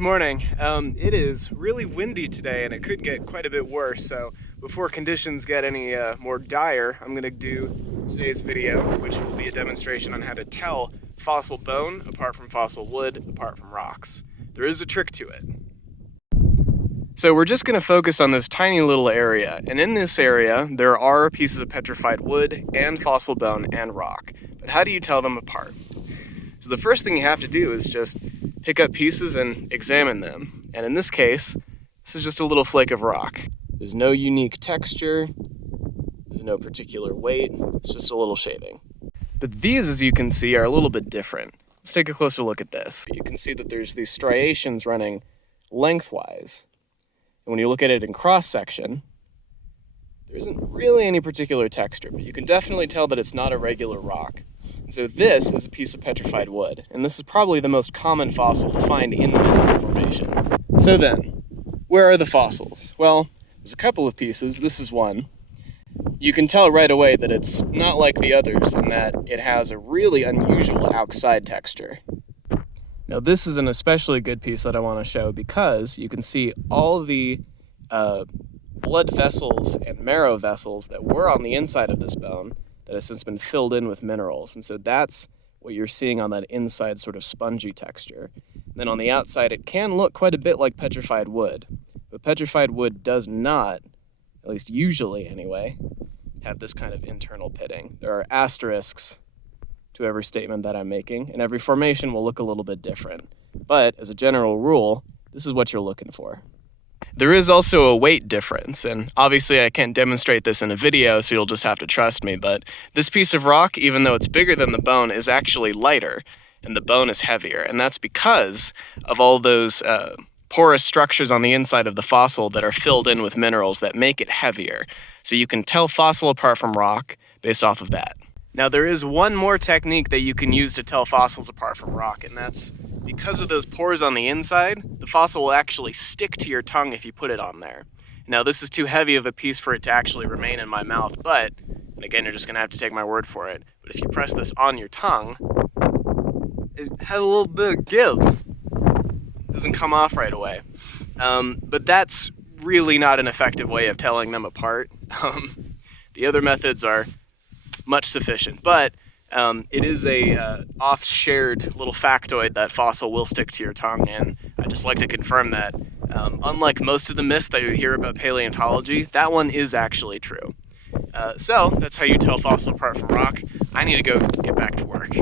Good morning. It is really windy today and it could get quite a bit worse, so before conditions get any more dire, I'm going to do today's video, which will be a demonstration on how to tell fossil bone apart from fossil wood, apart from rocks. There is a trick to it. So we're just going to focus on this tiny little area, and in this area there are pieces of petrified wood and fossil bone and rock. But how do you tell them apart? So the first thing you have to do is just pick up pieces and examine them. And in this case, this is just a little flake of rock. There's no unique texture, there's no particular weight, it's just a little shaving. But these, as you can see, are a little bit different. Let's take a closer look at this. You can see that there's these striations running lengthwise. And when you look at it in cross-section, there isn't really any particular texture, but you can definitely tell that it's not a regular rock. So this is a piece of petrified wood, and this is probably the most common fossil to find in the Menefee Formation. So then, where are the fossils? Well, there's a couple of pieces. This is one. You can tell right away that it's not like the others in that it has a really unusual outside texture. Now this is an especially good piece that I want to show because you can see all the blood vessels and marrow vessels that were on the inside of this bone that has since been filled in with minerals. And so that's what you're seeing on that inside sort of spongy texture. And then on the outside, it can look quite a bit like petrified wood, but petrified wood does not, at least usually anyway, have this kind of internal pitting. There are asterisks to every statement that I'm making, and every formation will look a little bit different. But as a general rule, this is what you're looking for. There is also a weight difference, and obviously I can't demonstrate this in a video, so you'll just have to trust me, but this piece of rock, even though it's bigger than the bone, is actually lighter, and the bone is heavier, and that's because of all those porous structures on the inside of the fossil that are filled in with minerals that make it heavier. So you can tell fossil apart from rock based off of that. Now there is one more technique that you can use to tell fossils apart from rock, and that's because of those pores on the inside, the fossil will actually stick to your tongue if you put it on there. Now this is too heavy of a piece for it to actually remain in my mouth, but, and again you're just going to have to take my word for it, but if you press this on your tongue, it has a little bit of give. It doesn't come off right away. But that's really not an effective way of telling them apart. The other methods are much sufficient, but it is a oft-shared little factoid that fossil will stick to your tongue, and I just like to confirm that unlike most of the myths that you hear about paleontology, that one is actually true. So that's how you tell fossil apart from rock. I need to go get back to work.